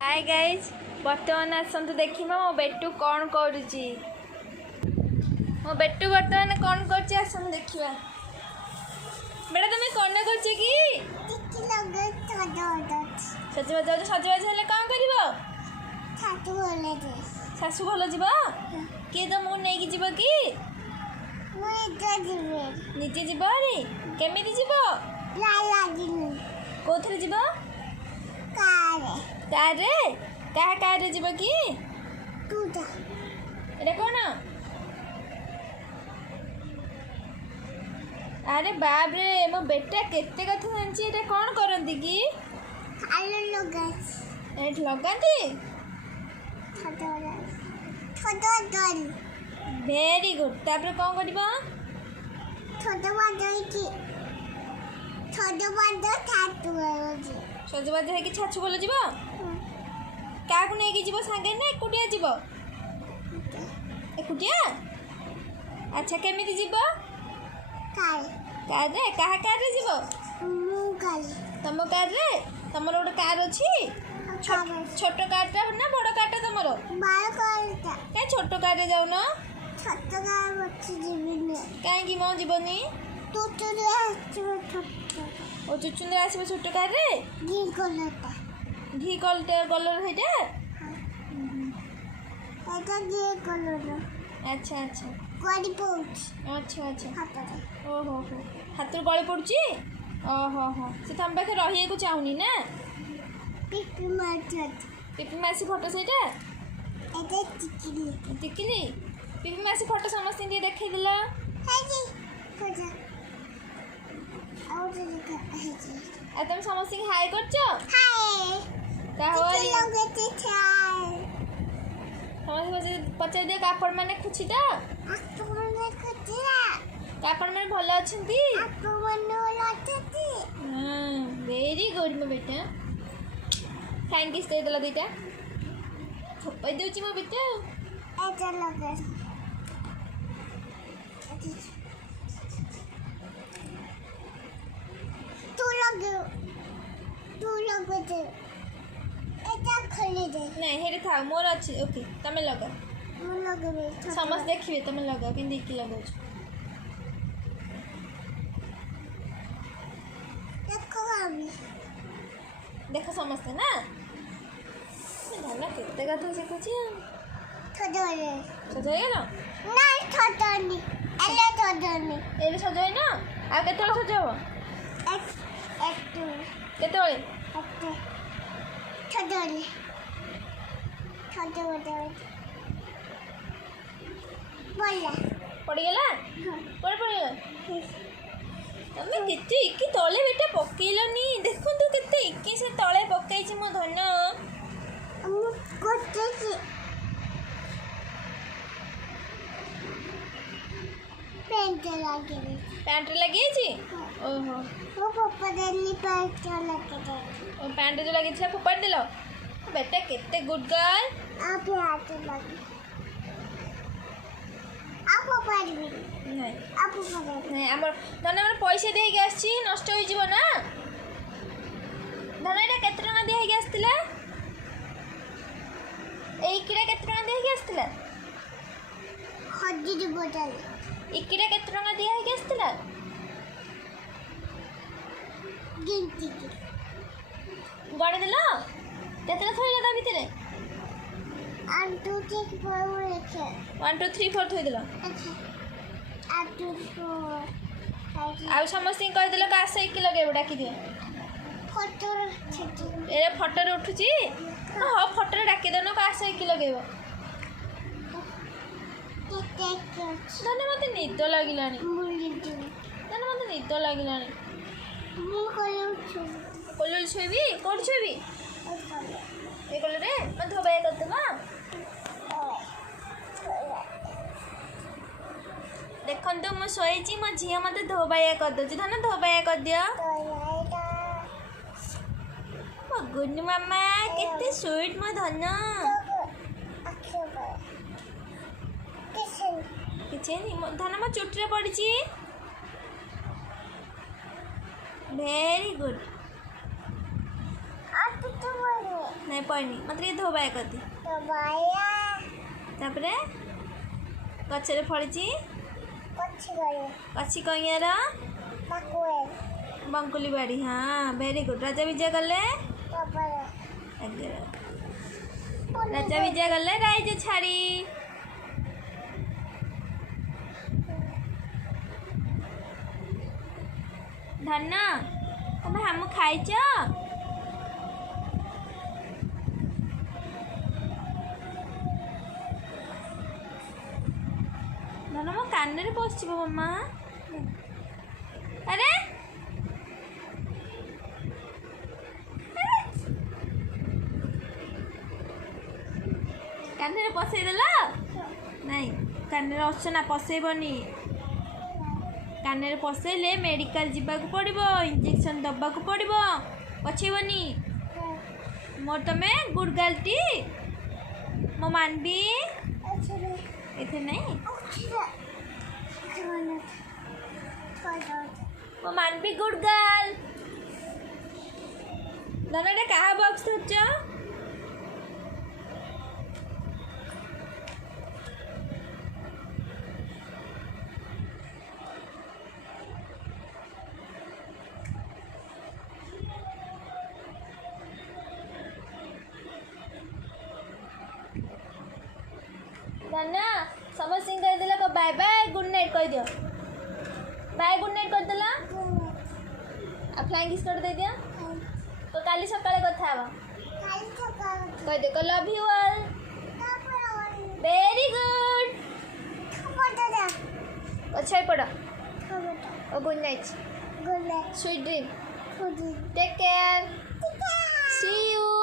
hi guys बर्तमान आसतु देखा मो बेटू कौन करुच्ची मो बेटू बर्तमान कौन कर आसतु देखा बेटा तुम कौन कर सजबाज सजबाज हेल्ले कौन कर शाशु भल जीव किए तो मुझे नहीं जीव कि निजे जीव अरे केमी जीव कौन जीव कार कार जीव कि एटा कौन अरे बाप रे मो बेटा केते कथा जानची एटा कौन करंती कि लगाती वेरी गुड तापर कौन करबो सजबाज है कि छाछु बोल जीव क्या नहीं जीव सांगे ना एकुटिया जीव एकुटिया अच्छा केमी जीव कार रे कहा कार रे जीव तुम कार रे तुम गोटे कार अच्छी छोट कारटा ना बड़ कारटा तुम क्या छोट कार रे जाऊन कहीं मो जीवनी ओ चुचुंदर आसब छोट कार रे घी कलर अच्छा अच्छा अच्छा अच्छा ओहो हो हाथ गली पड़ी ओहो हो से तुम पाखे रही चाहूनी ना पिपी मासी फोटो से टिकिली पिपी मासी फोटो समस्त देखई दिल तुम समस्त हाय कर पचार दियो कापड़ मैंने खुशी तो कापड़ मैंने भल अच्छा वेरी गुड मो बेटा थैंक यू दे दिल दुईटा थोपाई दूची मो बेटा नहीं हेरे था मोर अच्छी ओके तुम लगा समस्त देखिए तुम लगा कि लगाऊ देख समस्ते ना धन केते कथा शिखुची सजगल ए सजई ना आ केत सजब पड़गला पड़गला तुम केते इकी तले बेटा पकेलनी देखु तू केते इकी से तले पकई मो धन पैंट लगे ओहो पैंट जो लगे फोपाड़ दिल बेटा केते गुड गर्ल नहीं आमर धन आम पैसा दे आसी नष्ट हो ना धन यहाँ केते टका दिहे आसला इकिटा केते टका दिहे आसला इकिटा केते टका दिहे आसला गड़ी दिल केते थोड़ा ता भितर 1 2 3 4 1 2 3 4 थोड़ी दिल आ समस्त कहीदेल का आस लगे डाक दिए ए फटो उठुची हाँ फटो डाक देन का आस लगे धन मत निद लगे धन मत निद लगे कलर छुबी कौन छुबी ये कलर मैं धोबाई करदेव देखो मु शोची मो झी मत धोबाया करदे धन धोबाया कर दियो मो गुन्नू मामा केते स्वीट मो धन किसी धन मो चुट्रे पड़ी वेरी गुड नहीं पड़नी मत ये धोबाय करती तापरे गछरे फळिची कच्ची कइयार बंकुली बाड़ी हाँ वेरी गुड राजा विजय गले राजा विजय गले राइजे छाड़ी धन तुम्हें हम खाइच धन मो कान रे बस मम्मा अरे कान रे पसईदेल नहीं कान रे असना पसईबनी कान रे पसईले मेडिकल जीवाक पड़िबो इंजेक्शन दबाक पड़िबो पछेबनी मोर तमे गुड गर्लटी मो मानबी इथे नहीं मो मानबी गुड गर्ल धनडे कहा बॉक्स धरछ धन्ना समझ सिंह कह दिला को बाय बाय गुड नाइट कह दियो बाय गुड नाइट कर दिला आ फ्लाइंग किस कर दे दिया तो काली सकाळे कथा हवा कह दे को love you all very good अच्छा पड़ा oh good night sweet dream take care see you